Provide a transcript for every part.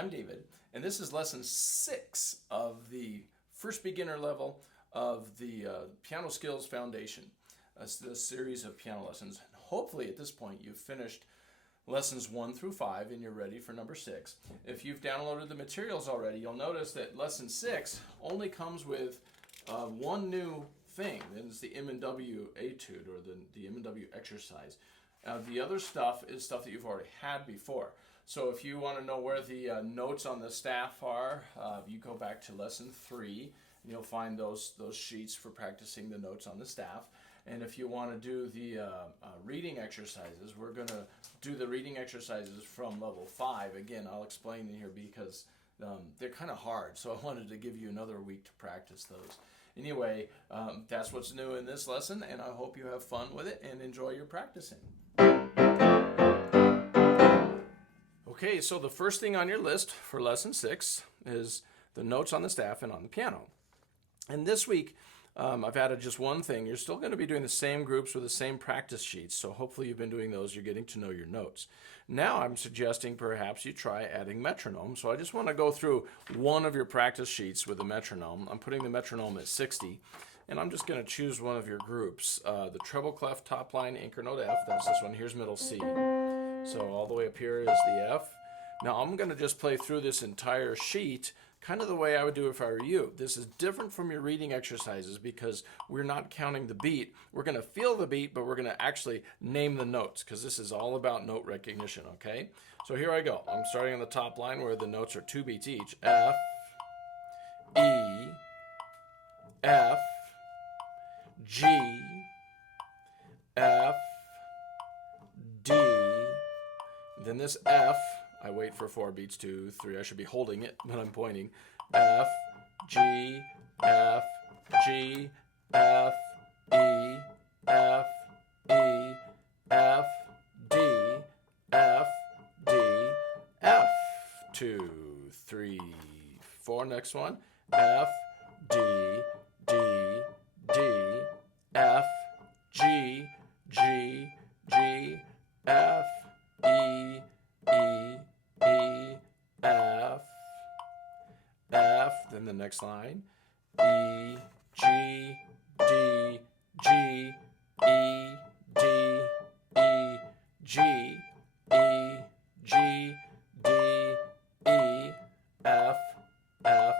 I'm David, and this is lesson 6 of the first beginner level of the Piano Skills Foundation. That's the series of piano lessons. Hopefully at this point you've finished lessons 1 through 5 and you're ready for number 6. If you've downloaded the materials already, you'll notice that lesson 6 only comes with one new thing, and it's the M and W etude, or the M and W exercise. The other stuff is stuff that you've already had before. So if you want to know where the notes on the staff are, you go back to lesson 3, and you'll find those sheets for practicing the notes on the staff. And if you want to do the reading exercises, we're going to do the reading exercises from level 5. Again, I'll explain in here because they're kind of hard, so I wanted to give you another week to practice those. Anyway, that's what's new in this lesson, and I hope you have fun with it and enjoy your practicing. Okay, so the first thing on your list for lesson 6 is the notes on the staff and on the piano. And this week, I've added just one thing. You're still going to be doing the same groups with the same practice sheets, so hopefully you've been doing those. You're getting to know your notes. Now I'm suggesting perhaps you try adding metronome. So I just want to go through one of your practice sheets with a metronome. I'm putting the metronome at 60, and I'm just going to choose one of your groups. The treble clef top line anchor note F, that's this one. Here's middle C. So all the way up here is the F. Now I'm going to just play through this entire sheet kind of the way I would do if I were you. This is different from your reading exercises because we're not counting the beat. We're going to feel the beat, but we're going to actually name the notes because this is all about note recognition, okay? So here I go. I'm starting on the top line where the notes are 2 beats each. F, E, F, G, F, D. Then this F, I wait for 4 beats, 2, 3. I should be holding it when I'm pointing. F, G, F, G, F, E, F, E, F, D, F, D, F. 2, 3, 4. Next one. F, D, D, D, F, G, G, G, F, E, E, E, F, F, then the next line, E, G, D, G, E, D, E, G, E, G, D, E, F, F,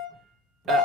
F.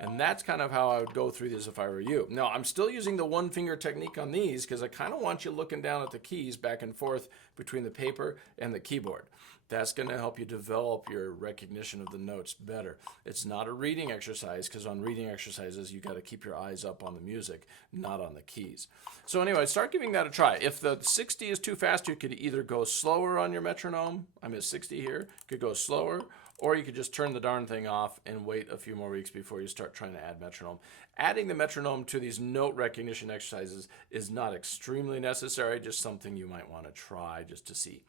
And that's kind of how I would go through this if I were you. Now, I'm still using the one finger technique on these because I kind of want you looking down at the keys back and forth between the paper and the keyboard. That's going to help you develop your recognition of the notes better. It's not a reading exercise because on reading exercises, you got to keep your eyes up on the music, not on the keys. So anyway, start giving that a try. If the 60 is too fast, you could either go slower on your metronome. I'm at 60 here. You could go slower, or you could just turn the darn thing off and wait a few more weeks before you start trying to add metronome. Adding the metronome to these note recognition exercises is not extremely necessary, just something you might want to try just to see.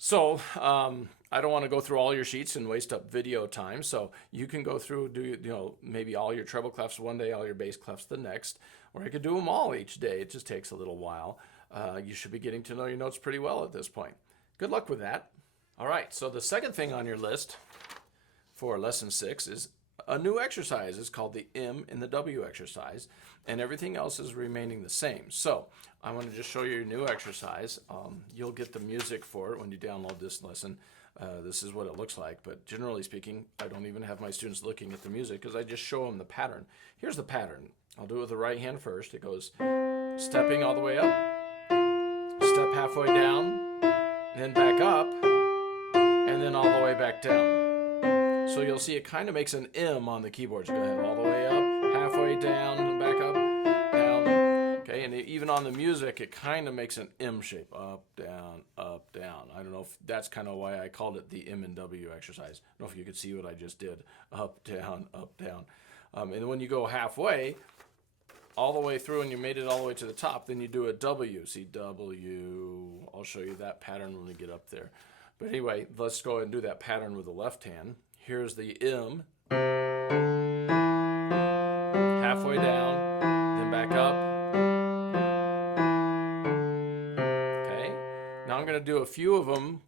So I don't want to go through all your sheets and waste up video time, so you can go through, maybe all your treble clefs one day, all your bass clefs the next, or you could do them all each day. It just takes a little while. You should be getting to know your notes pretty well at this point. Good luck with that. All right, so the second thing on your list for lesson 6 is a new exercise. It's called the M and the W exercise, and everything else is remaining the same. So I want to just show you your new exercise. You'll get the music for it when you download this lesson. This is what it looks like, but generally speaking, I don't even have my students looking at the music because I just show them the pattern. Here's the pattern. I'll do it with the right hand first. It goes stepping all the way up, step halfway down, and then back up, and then all the way back down. So you'll see it kind of makes an M on the keyboard. So go ahead, all the way up, halfway down, and back up, down. Okay, and even on the music, it kind of makes an M shape, up, down, up, down. I don't know if that's kind of why I called it the M and W exercise. I don't know if you could see what I just did, up, down, up, down. And when you go halfway, all the way through, and you made it all the way to the top, then you do a W. See, W. I'll show you that pattern when we get up there. But anyway, let's go ahead and do that pattern with the left hand. Here's the M, halfway down, then back up. Okay, now I'm going to do a few of them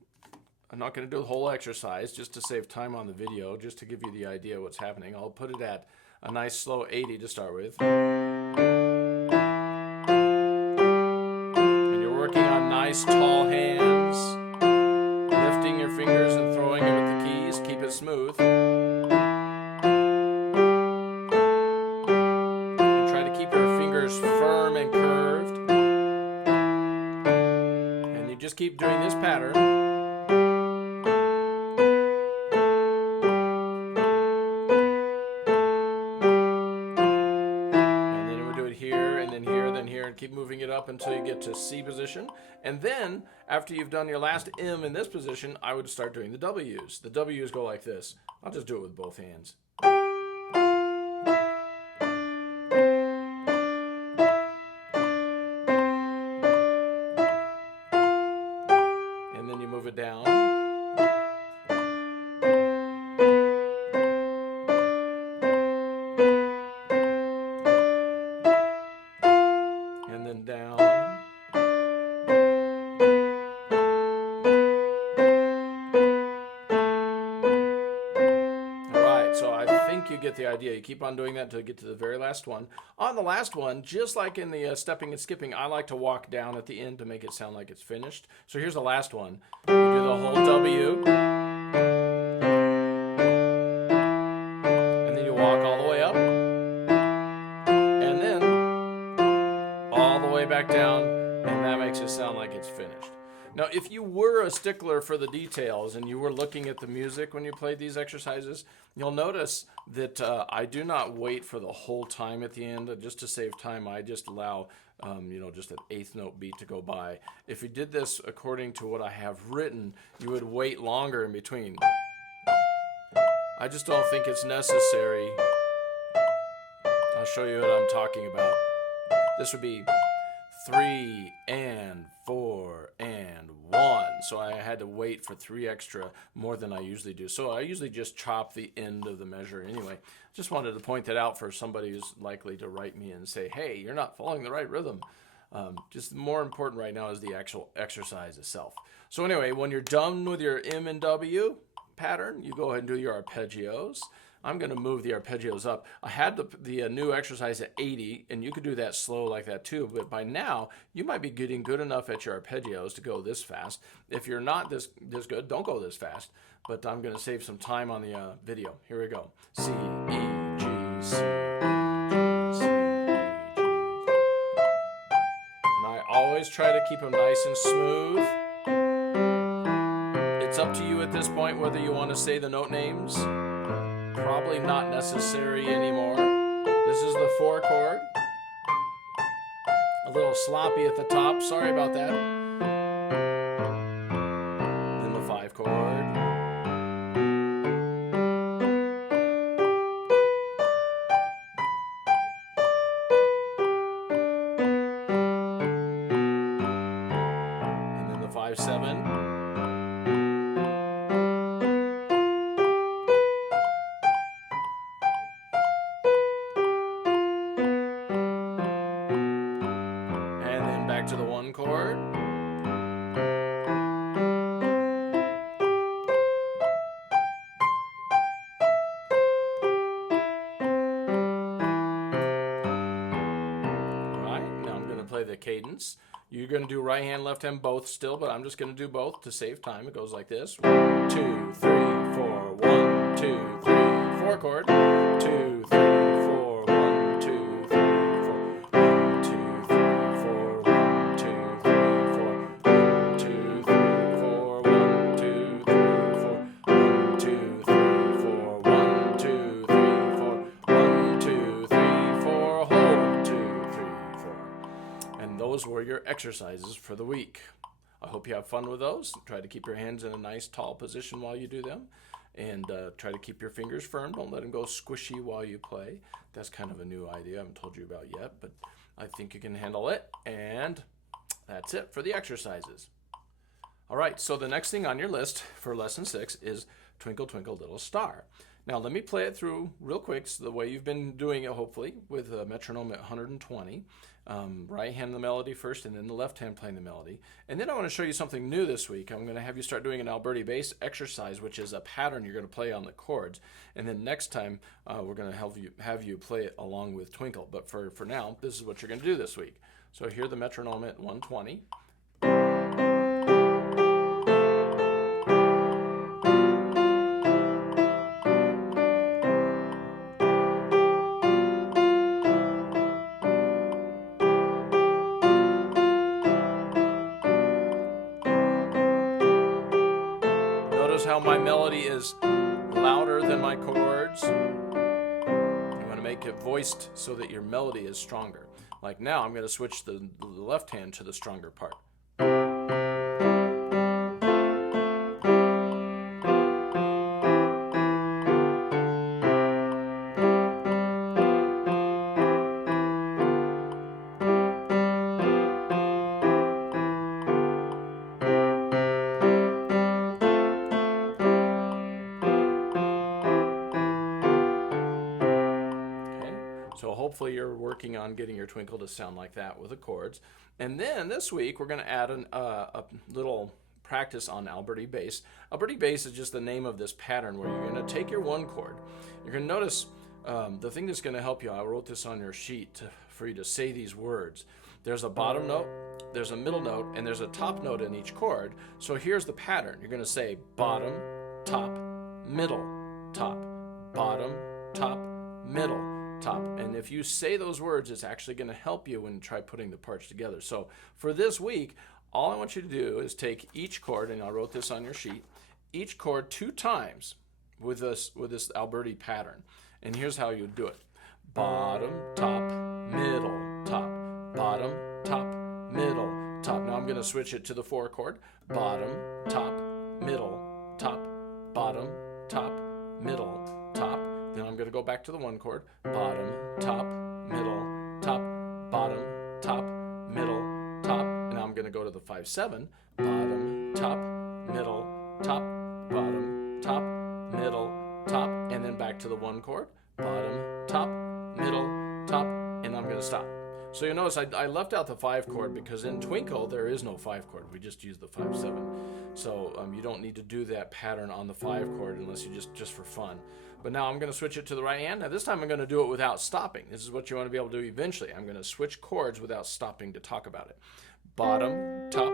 I'm not going to do the whole exercise just to save time on the video, just to give you the idea of what's happening. I'll put it at a nice slow 80 to start with. And you're working on nice tall hands, lifting your fingers and throwing them at the keys. Keep it smooth. And try to keep your fingers firm and curved. And you just keep doing this pattern. Keep moving it up until you get to C position. And then, after you've done your last M in this position, I would start doing the W's. The W's go like this. I'll just do it with both hands. And then you move it down. And then down. All right, so I think you get the idea. You keep on doing that until you get to the very last one. On the last one, just like in the stepping and skipping, I like to walk down at the end to make it sound like it's finished. So here's the last one. You do the whole W. And then you walk all the way up. And then all the way back down, and that makes it sound like it's finished. Now, if you were a stickler for the details and you were looking at the music when you played these exercises, you'll notice that I do not wait for the whole time at the end. Just to save time, I just allow just an eighth note beat to go by. If you did this according to what I have written, you would wait longer in between. I just don't think it's necessary. I'll show you what I'm talking about. This would be 3 and 4 and 1. So I had to wait for 3 extra more than I usually do. So I usually just chop the end of the measure anyway. Just wanted to point that out for somebody who's likely to write me and say, hey, you're not following the right rhythm. Just more important right now is the actual exercise itself. So anyway, when you're done with your M and W pattern, you go ahead and do your arpeggios. I'm going to move the arpeggios up. I had the new exercise at 80, and you could do that slow like that too, but by now, you might be getting good enough at your arpeggios to go this fast. If you're not this good, don't go this fast, but I'm going to save some time on the video. Here we go. C, E, G, C, E, G, C, E, G. And I always try to keep them nice and smooth. It's up to you at this point whether you want to say the note names. Probably not necessary anymore. This is the 4 chord. A little sloppy at the top. Sorry about that. Then the 5 chord. And then the 5/7. Back to the 1 chord. Alright, now I'm going to play the cadence. You're going to do right hand, left hand, both still, but I'm just going to do both to save time. It goes like this. 1, 2, 3, 4. 1, 2, 3, 4 chord. 2, 3, 4. 1, 2, 3, 4. 1, 2, 3, 4. 1, 2, 3, 4. 1, 2, 3, 4. 1, 2, 3, 4. 1, 2, 3, 4. 1, 2, 3, 4. 1, 2, 3, 4. Hold. 2, 3, 4. And those were your exercises for the week. I hope you have fun with those. Try to keep your hands in a nice tall position while you do them. And try to keep your fingers firm. Don't let them go squishy while you play. That's kind of a new idea I haven't told you about yet, but I think you can handle it. And that's it for the exercises. All right, so the next thing on your list for lesson 6 is Twinkle, Twinkle, Little Star. Now let me play it through real quick, so the way you've been doing it, hopefully, with a metronome at 120. Right hand the melody first, and then the left hand playing the melody. And then I want to show you something new this week. I'm going to have you start doing an Alberti bass exercise, which is a pattern you're going to play on the chords. And then next time, we're going to have you play it along with Twinkle. But for now, this is what you're going to do this week. So hear the metronome at 120. Notice how my melody is louder than my chords. You want to make it voiced so that your melody is stronger. Like now, I'm going to switch the left hand to the stronger part. So hopefully you're working on getting your Twinkle to sound like that with the chords. And then this week we're going to add a little practice on Alberti bass. Alberti bass is just the name of this pattern where you're going to take your one chord. You're going to notice the thing that's going to help you. I wrote this on your sheet for you to say these words. There's a bottom note, there's a middle note, and there's a top note in each chord. So here's the pattern. You're going to say bottom, top, middle, top, bottom, top, middle, top. And if you say those words, it's actually going to help you when you try putting the parts together. So for this week, all I want you to do is take each chord, and I wrote this on your sheet, each chord 2 times with this Alberti pattern. And here's how you do it. Bottom, top, middle, top, bottom, top, middle, top. Now I'm going to switch it to the 4 chord. Bottom, top, middle, top, bottom, top, middle, top. Then I'm going to go back to the 1 chord. Bottom, top, middle, top, bottom, top, middle, top. And now I'm going to go to the 5/7. Bottom, top, middle, top, bottom, top, middle, top. And then back to the 1 chord. Bottom, top, middle, top. And I'm going to stop. So you notice I left out the 5 chord because in Twinkle there is no 5 chord. We just use the 5/7. So you don't need to do that pattern on the 5 chord unless you just for fun. But now I'm going to switch it to the right hand. Now this time I'm going to do it without stopping. This is what you want to be able to do eventually. I'm going to switch chords without stopping to talk about it. Bottom, top,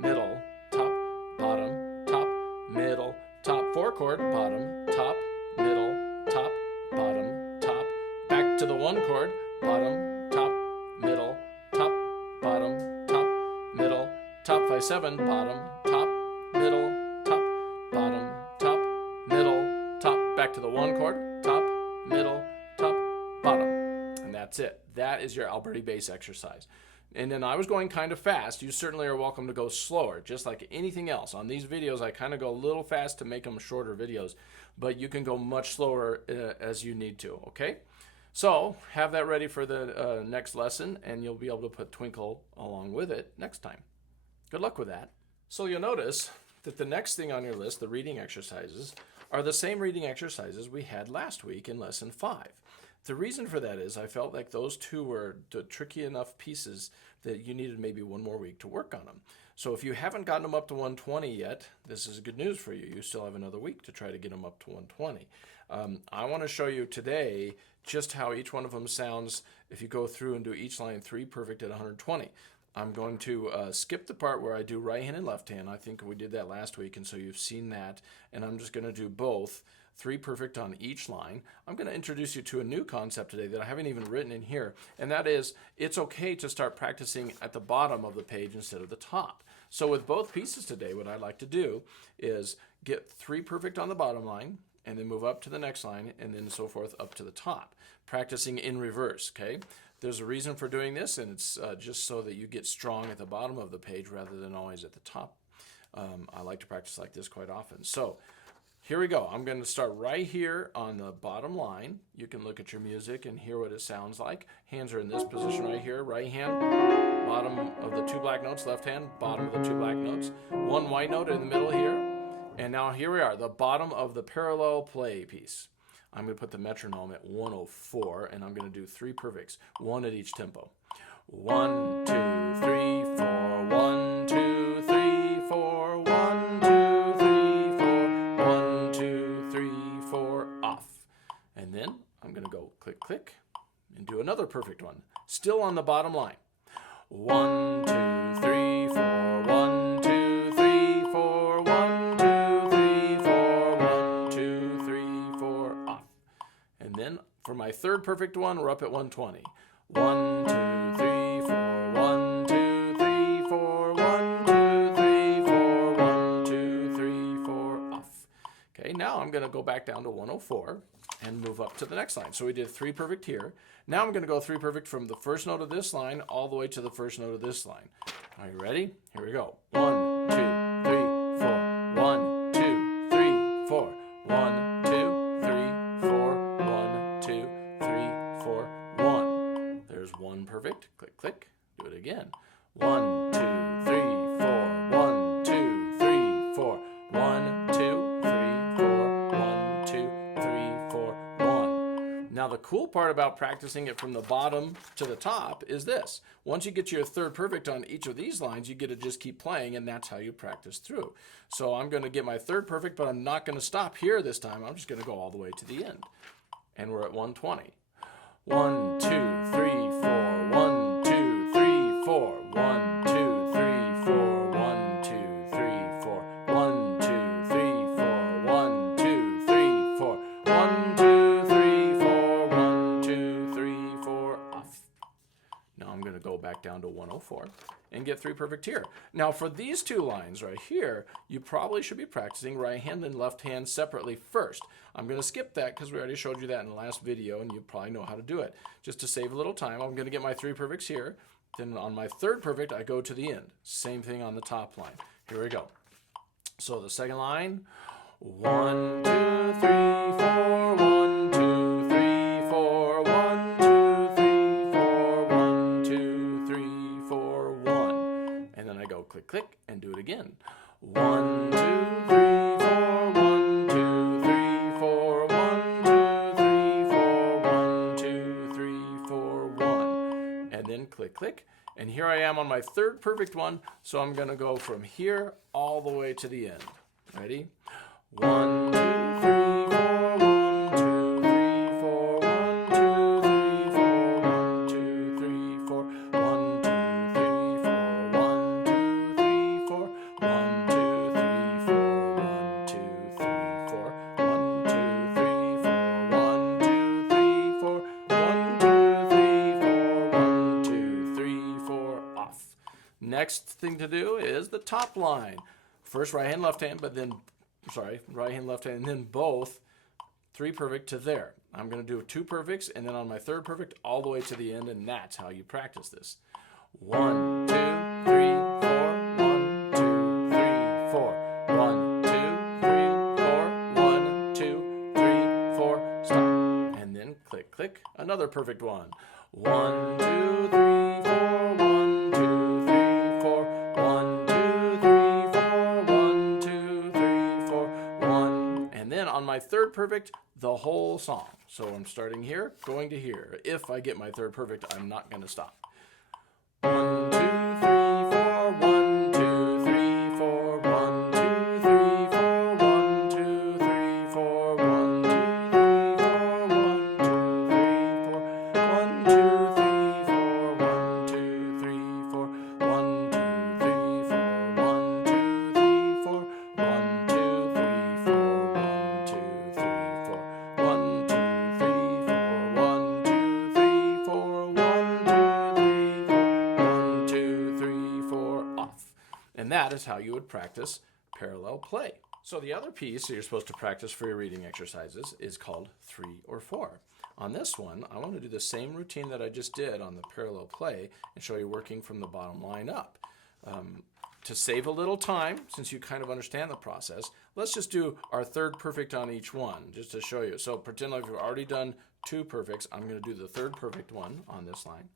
middle, top, bottom, top, middle, top. 4 chord. Bottom, top, middle, top, bottom, top. Back to the 1 chord. Bottom, top, middle, top, bottom, top, middle, top. 5/7. Bottom, top, middle, top, bottom, top, middle, top. Back to the 1 chord. Top, middle, top, bottom. And that's it. That is your Alberti bass exercise. And then I was going kind of fast. You certainly are welcome to go slower, just like anything else. On these videos, I kind of go a little fast to make them shorter videos, but you can go much slower as you need to, okay? So have that ready for the next lesson, and you'll be able to put Twinkle along with it next time. Good luck with that. So you'll notice that the next thing on your list, the reading exercises, are the same reading exercises we had last week in lesson 5. The reason for that is I felt like those 2 were the tricky enough pieces that you needed maybe 1 more week to work on them. So if you haven't gotten them up to 120 yet, this is good news for you. You still have another week to try to get them up to 120. I want to show you today just how each one of them sounds if you go through and do each line 3 perfect at 120. I'm going to skip the part where I do right hand and left hand. I think we did that last week, and so you've seen that. And I'm just going to do both, 3 perfect on each line. I'm going to introduce you to a new concept today that I haven't even written in here, and that is it's okay to start practicing at the bottom of the page instead of the top. So with both pieces today, what I'd like to do is get 3 perfect on the bottom line, and then move up to the next line, and then so forth up to the top, practicing in reverse, okay? There's a reason for doing this, and it's just so that you get strong at the bottom of the page rather than always at the top. I like to practice like this quite often. So here we go. I'm going to start right here on the bottom line. You can look at your music and hear what it sounds like. Hands are in this position right here. Right hand, bottom of the 2 black notes. Left hand, bottom of the 2 black notes. 1 white note in the middle here. And now here we are, the bottom of the parallel play piece. I'm going to put the metronome at 104, and I'm going to do 3 perfects, 1 at each tempo. 1, 2, 3, 4, 1, 2, 3, 4, 1, 2, 3, 4, 1, 2, 3, 4, off. And then I'm going to go click, click, and do another perfect one, still on the bottom line. 1, 2, 3, 4, 1, 2, 3, 4, 1, 2, 3, 4, 1, 2, 3, 4, off. And then for my third perfect one, we're up at 120. 1, 2, 3, 4, 1, 2, 3, 4, 1, 2, 3, 4, 1, 2, 3, 4, off. Okay, now I'm going to go back down to 104 and move up to the next line. So we did 3 perfect here. Now I'm going to go 3 perfect from the first note of this line all the way to the first note of this line. Are you ready? Here we go. 1, 2, 3, 4. 1, 2, 3, 4. 1, 2, 3, 4. 1, 2, 3, 4. 1. There's 1 perfect. Click, click. Do it again. 1, 2, 3, 4. 1, 2, 3, 4. 1, 2, 3, 4. 1, 2, 3, 4. 1. Now the cool part about practicing it from the bottom to the top is this. Once you get your third perfect on each of these lines, you get to just keep playing, and that's how you practice through. So I'm going to get my third perfect, but I'm not going to stop here this time. I'm just going to go all the way to the end. And we're at 120. 1, 2, 3, 4. 1, 2, 3, 4. 1, 2, 3, 4. 1, 2, 3, 4. 1, 2, 3, 4. 1, 2, 3, 4. 1, 2, 3, 4. 1, 2, 3, 4. Off. Now I'm going to go back down to 104 and get 3 perfect here. Now for these 2 lines right here, you probably should be practicing right hand and left hand separately first. I'm going to skip that because we already showed you that in the last video, and you probably know how to do it. Just to save a little time, I'm going to get my 3 perfects here. Then on my third perfect, I go to the end. Same thing on the top line. Here we go. So the second line, 1, 2, 3, 4, 1, 2, 3, 4, 1, 2, 3, 4, 1, 2, 3, 4, 1. And then I go click, click, and do it again. 1, 2, 3, 4, 1, 2, 3, 4, 1, 2, 3, 4, 1, 2, 3, 4, 1. And then click, click. And here I am on my third perfect one, so I'm going to go from here all the way to the end. Ready? 1, 2, 3, 4, 1, 2, 3, 4, 1, 2, 3, 4, 1, 2, 3, 4, 1, 2, 3, 4, 1, 2, 3, 4, 1, 2, 3, 4, 1, 2, 3, 4, 1, 2, 3, 4, 1, 2, 3, 4, 1, 2, 3, 4, 1, 2, 3, 4, off. Next thing to do is the top line. First right hand, left hand, but then, right hand, left hand, and then both 3 perfect to there. I'm going to do 2 perfects, and then on my third perfect, all the way to the end, and that's how you practice this. 1, 2, 3, 4, 1, 2, 3, 4. 1, 2, 3, 4, 1, 2, 3, 4, stop. And then click, click, another perfect one. 1, 2, 3, 4, 1, 2, 3, 4, 1, 2, 3, 4, 1, 2, 3, 4, 1. And then on my third perfect, the whole song. So I'm starting here, going to here. If I get my third perfect, I'm not going to stop. 1, 2, 3, 4, 1, 2, 3, 4, 1, 2, 3, 4, 1, 2, 3, 4, 1, 2, 3, 4, 1, 2, 3, 4, 1, 2, 3, 4, 1, 2, 3, 4, 1, 2, 3, 4, 1, 2, 3, 4, 1, 2, 3, 4, 1, 2, 3, 4, 1, 2, 3, 4, 1, 2, 3, 4, 1, 2, 3, 4, 1, 2, 3, 4, off. And that is how you would practice parallel play. So the other piece that you're supposed to practice for your reading exercises is called 3 or 4. On this one, I want to do the same routine that I just did on the parallel play and show you working from the bottom line up. To save a little time, since you kind of understand the process, let's just do our third perfect on each one, just to show you. So pretend like you've already done 2 perfects. I'm going to do the third perfect one on this line.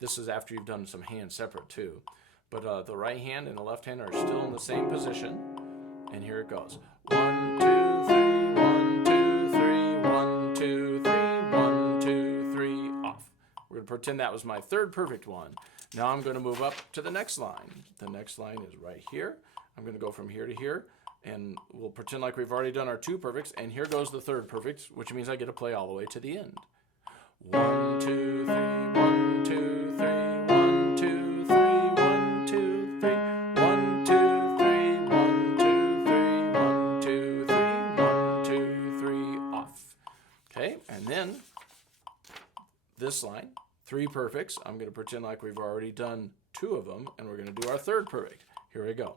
This is after you've done some hands separate too. But the right hand and the left hand are still in the same position. And here it goes. 1, 2, 3, 1, 2, 3, 1, 2, pretend that was my third perfect one. Now I'm going to move up to the next line. The next line is right here. I'm going to go from here to here, and we'll pretend like we've already done our 2 perfects, and here goes the third perfect, which means I get to play all the way to the end. 1, 2, 3, 1, 2, 3, 1, 2, 3, 1, 2, 3, 1, 2, 3, 1, 2, 3, 1, 2, 3, 1, 2, 3, off. Okay, and then this line, 3 perfects. I'm going to pretend like we've already done 2 of them, and we're going to do our third perfect. Here we go.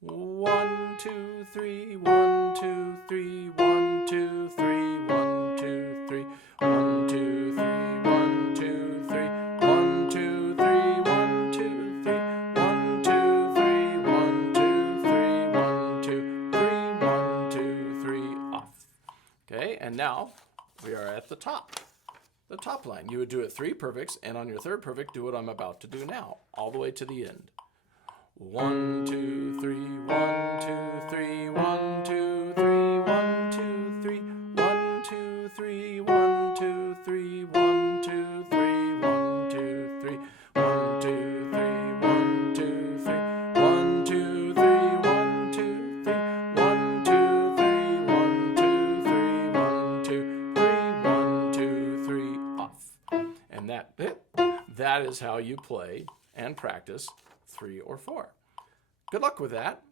1, 2, 3, 1, 2, 3, 1, 2, 3, 1, 2, 3, 1, 2, 3, 1, 2, 3, 1, 2, 3, 1, 2, 3, 1, 2, 3, 1, 2, 3, 1, 2, 3, 1, 2, 3, off. Okay, and now we are at the top line. You would do it 3 perfects, and on your third perfect, do what I'm about to do now, all the way to the end. 1, 2, 3, 1, 2, 3, 1, 2, 3, 1, 2, 3, 1, 2, 3, 1, 2, 3, 1, 2, 3, 1, 2, 3, 1, 2, 3, 1, 2, 3, 1, 2, 3, 1, 2, 3, 1, 2, 3, 1, 2, 3, 1, 2, 3, 1, 2, 3, off. And that is how you play and practice 3 or 4. Good luck with that.